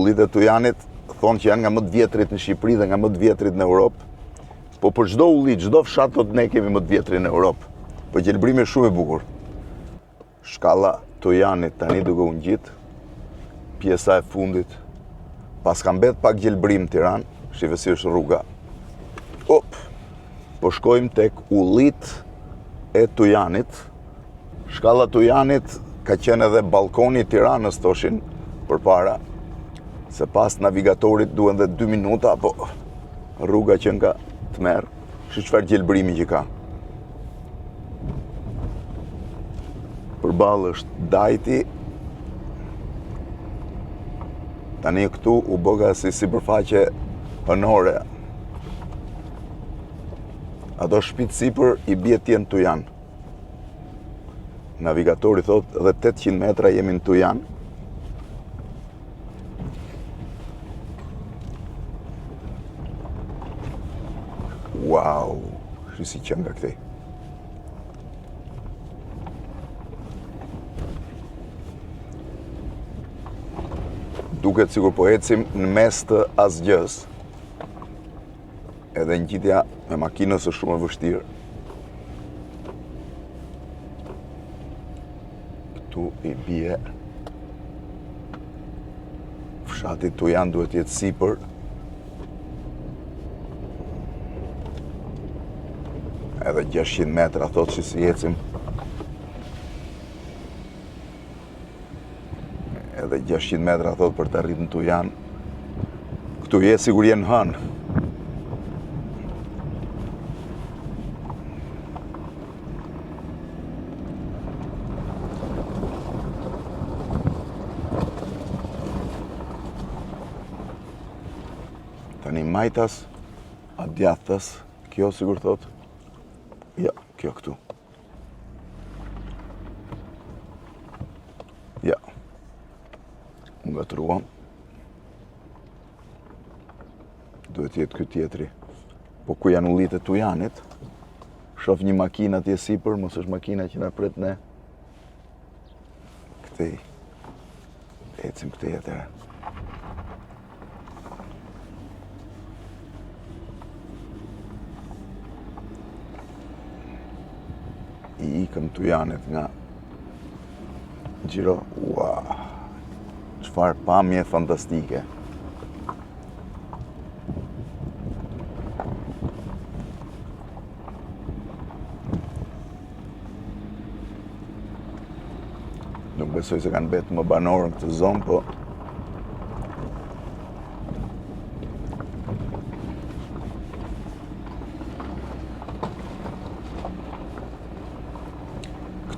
Ullit e Tujanit thonë që janë nga më të vjetrit në Shqipëri dhe nga më të vjetrit në Europë. Po për çdo ullit, çdo fshat thotë ne kemi më të vjetrin në Europë. Po gjelbrimi është shumë i bukur. Shkalla Tujanit tani duke u ngjit, pjesa e fundit. Pas ka mbet pak gjelbrim Tiranë, shive si është rruga. Po shkojmë tek ullit e Tujanit. Shkalla Tujanit ka qenë edhe balkoni i Tiranës, thoshin përpara, se pas navigatorit duhen dhe 2 minuta, po rruga që nga të merë, çfarë gjelbrimi që ka. Përballë është dajti, tani këtu u boga si sipërfaqe hënore. Ato shtëpitë sipër i bie tjenë Tujan. Navigatori thot edhe 800 metra jemi në Tujan. Wow, si që nga këtej. Duket sikur po ecim në mes të asgjës. Edhe ngjitja me makinës është shumë e vështirë. Këtu i bie. Fshati Tujan duhet jetë sipër. Edhe 600 metra thotë që si ecim. Edhe 600 metra thotë për të arritur në Tujan. Këtu je sigur je në hënë. Tani majtas, a djathtas, kjo sigur thotë. Ja, kjo këtu. Ja. Unë gatruam. Duhet jetë ky tjetri. Po ku janë ullit e Tujanit, shoh një makinë atje sipër, mos është makina që na pret ne. Këtej. Ecim këtej atëherë. I ikëm Tujanit nga Gjiro. Wow, çfarë pamje fantastike. Nuk besoj se kanë betë më banorë në këtë zonë, po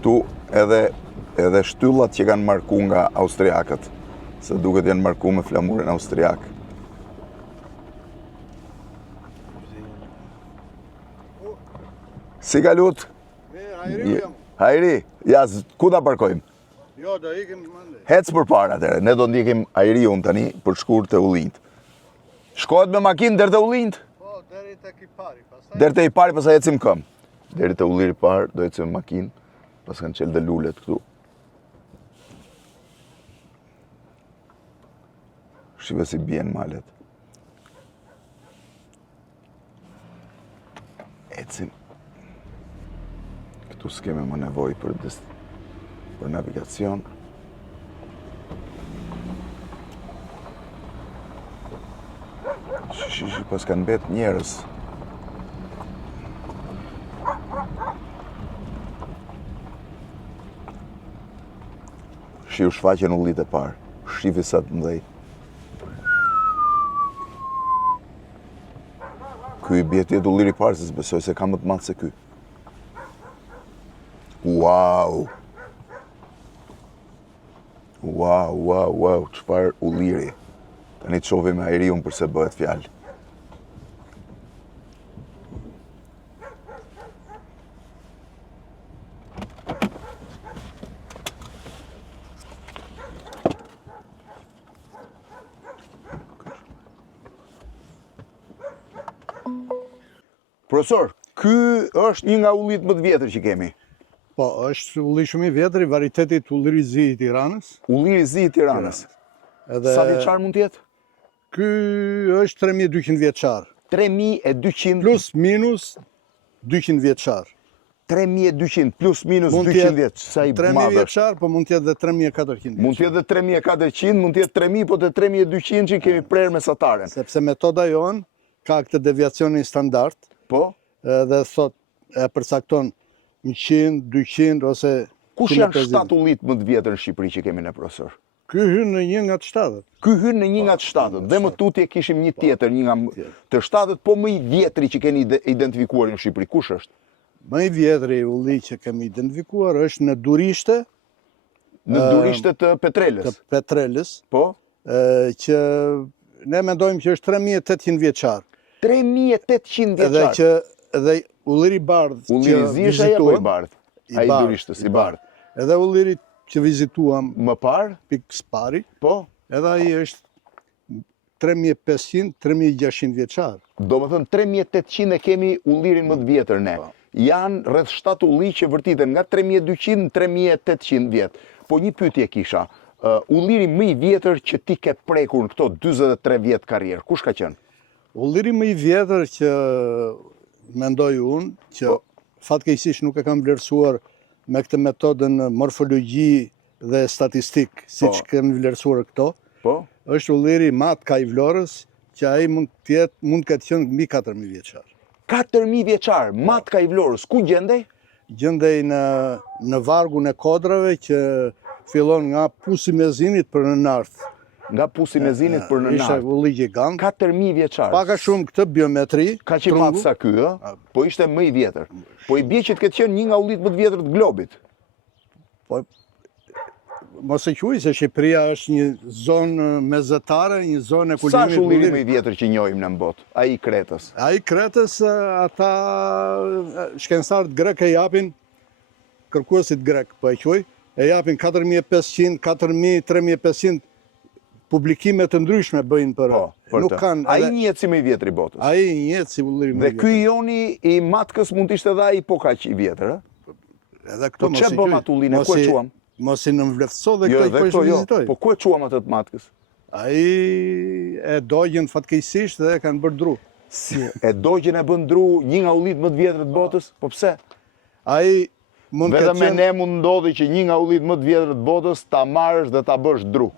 këtu edhe shtyllat që kanë marku nga austriakët, se duket janë marku me flamurin austriak. Si kalut? Hajri jam. Hajri, ja, ku ta parkojmë? Jo, do ikim mendej. Hec përpara atëherë, ne do ndikim Hajriun tani për shkurt te Ullinjt. Shkohet me makinë deri te Ullinjt? Po, deri tek i pari, pastaj. Deri te i pari, pastaj ecim këm. Deri te Ulliri i parë do ecim me makinë. Pas kanë qelë dhe lulet këtu. Shive si bjen malet. Ecim. Këtu s'keme më nevoj për navigacion. Shishi, pas kanë bet njerës. Shi u shfaqen ullit e parë. Shivi sa të mdhej. Ky i bie tjetë ulliri parë, se s'besoj se ka më të madh se ky. Wow! Wow, çfarë ulliri. Tani të shohim me Hajriun përse bëhet fjalë. Profesor, ky është një nga ullit më të vjetër që kemi. Po, është ulli shumë i vjetër i varitetit Ulliri Zi i Tiranës. Ulliri Zi i Tiranës. Sa vjeçar mund të jetë? Ky është 3200 vjeçar. 3200 Plus minus 200 vjeçar. 3200 plus minus Mund 200 vjeç. Sa i 3000 madh është. vjeçar, po mund të jetë dhe 3400 Mund të jetë dhe 3400, mund të jetë 3000, po të 3200 që kemi prerë mesataren. Sepse metoda jonë ka këtë deviacionin standard, Po? dhe thot e përcakton 100, 200 ose Kush janë 150. shtatullit më të vjetër në Shqipëri që kemi ne, profesor? Ky hyn në një nga të shtatët. Ky hyn në një nga të shtatët, dhe më tutje kishim një tjetër, një nga të shtatët, po më i vjetri që keni identifikuar në Shqipëri. Kush është? Më i vjetri ulli që kemi identifikuar është në Durishte, Në durishte të të Petrelës. Petrelës, Po? që ne mendojmë që është 3800 vjeçar. 3800 Edhe vjeçar. që edhe ulliri bardh që Ulliri Zisha apo i vizituam, bardh? i Ai bardh, durishtës, i i bardh. edhe ulliri që vizituam Më parë? pikë pari, Po? edhe ai është 3500, 3600 vjeçar. Do më thënë 3800 e kemi ullirin më të vjetër ne. Janë rreth 7 ulli që vërtiten nga 3200 në 3800 vjetë. Po një pyetje kisha, ulliri më i vjetër që ti ke prekur në këto 43 vjetë karrierë, kush ka qenë? Ulliri më i vjetër që mendoj unë, që fatkeqësisht nuk e kam vlerësuar me këtë metodën morfologji dhe statistik, siç kanë vlerësuar këto, Po? është ulliri Matka i Vlorës, që ai mund të ketë qenë mbi 4000 vjeçar. 4000 vjeçar, Matka i Vlorës, ku gjendej? Gjendej në vargun e Kodrave që fillon nga Pusi Mezinit për në Narth. Nga Pusi Mezinit për në Ishte Narth. ulli gjigant. 4000 vjeçar. Paka shumë këtë biometri. Ka që matë sa ky, po ishte më i vjetër. Po i bie që të ketë qenë një nga ullit më të vjetër të globit. Po, mos e quaj se Shqipëria është një zonë mezetare, një zonë e Sa kultivimit është ulliri më ullirit. i vjetër që njohim në botë? Ai i Kretës. Ai Kretës, ata shkencëtarët grek e japin, kërkuesit grek, po e quaj, e japin 4500, 4000, 3500 publikime të ndryshme bëjnë për. Po, për Nuk të. kanë. Ai njihet si më i vjetër i botës. Ai njihet si ulliri më Dhe i ky vjetër. joni i Matkës mund të ishte edhe ai po kaq i vjetër, ë? Edhe këto Po mos çe i bëm quaj. atë ullinë, ku e quam? Mos i nënvlerëso dhe Jo, këto i dhe po këto i jo. vizitoj. Po ku e quam atë të Matkës? Ai e dogjën fatkeqësisht dhe e kanë bërë dru. Si e dogjën e bën dru një nga ullit më të vjetër të botës? Po pse? Ai mund Vetëm me qenë- ne mund ndodhi që një nga ullit më të vjetër të botës ta marrësh dhe ta bësh dru.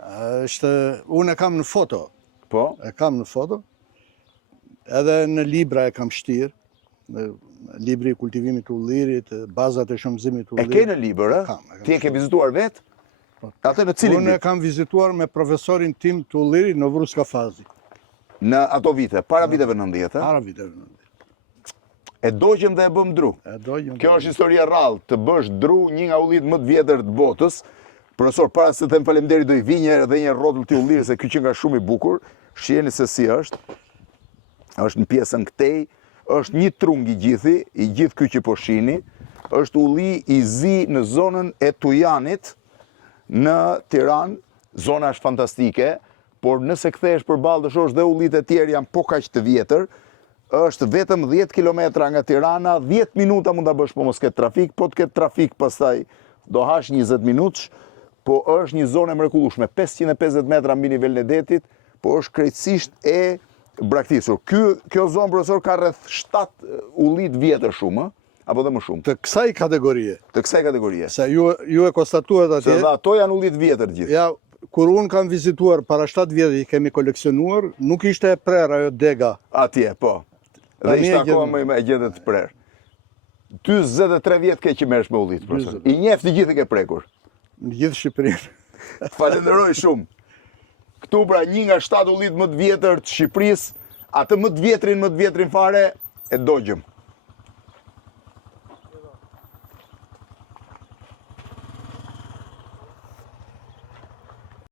Unë e kam në foto. Po? E kam në foto. Edhe në libra e kam shtirë. Në libri i kultivimit të ullirit, bazat e shumëzimit të E ullirit. ke në libër, ë? Kam. Ti e ke vizituar vetë? Atë në cilin Unë e vit? kam vizituar me profesorin tim të ullirit në Vrus Kafazi. Në ato vite, para viteve 90, ë? Para viteve. E dogjëm dhe e bëm dru. E dogjën. Kjo është historia rrallë, të bësh dru një nga ullit më të vjetër të botës. Profesor, para se të them faleminderit, do i vi një edhe një rrotull të ullirit, se ky që nga shumë i bukur, shiheni se si është. Është në pjesën këtej, është një trung i gjithë ky që po shihni, është ulli i zi në zonën e Tujanit në Tiranë. Zona është fantastike, por nëse kthehesh përballë të shohësh dhe ullit e tjerë janë po kaq të vjetër. Është vetëm 10 kilometra nga Tirana, 10 minuta mund ta bësh po mos ketë trafik, po të ketë trafik pastaj do hash 20 minutësh, po është një zonë e mrekullueshme, 550 metra mbi nivelin e detit, po është krejtësisht e braktisur. Kjo zonë, profesor, ka rreth 7 ullit vjetër shumë, ë? Apo dhe më shumë, Të kësaj kategorie. të kësaj kategorie. Se ju e konstatuat Se atje. dhe ato janë ullit vjetër gjithë. Ja, kur unë kam vizituar para 7 vjetë që kemi koleksionuar, nuk ishte e prerë ajo dega. Atje, po. Dhe Tani ishte e gjetëm. akoma më e gjetë të prerë. 23 vjetë ke që merresh me ullit, profesor. I njeh të gjithë e ke prekur. Në gjithë Shqipërinë. Të falenderoj shumë. Këtu pra një nga 7 ullit më të vjetër të Shqipërisë, atë më të vjetrin fare e dogjëm.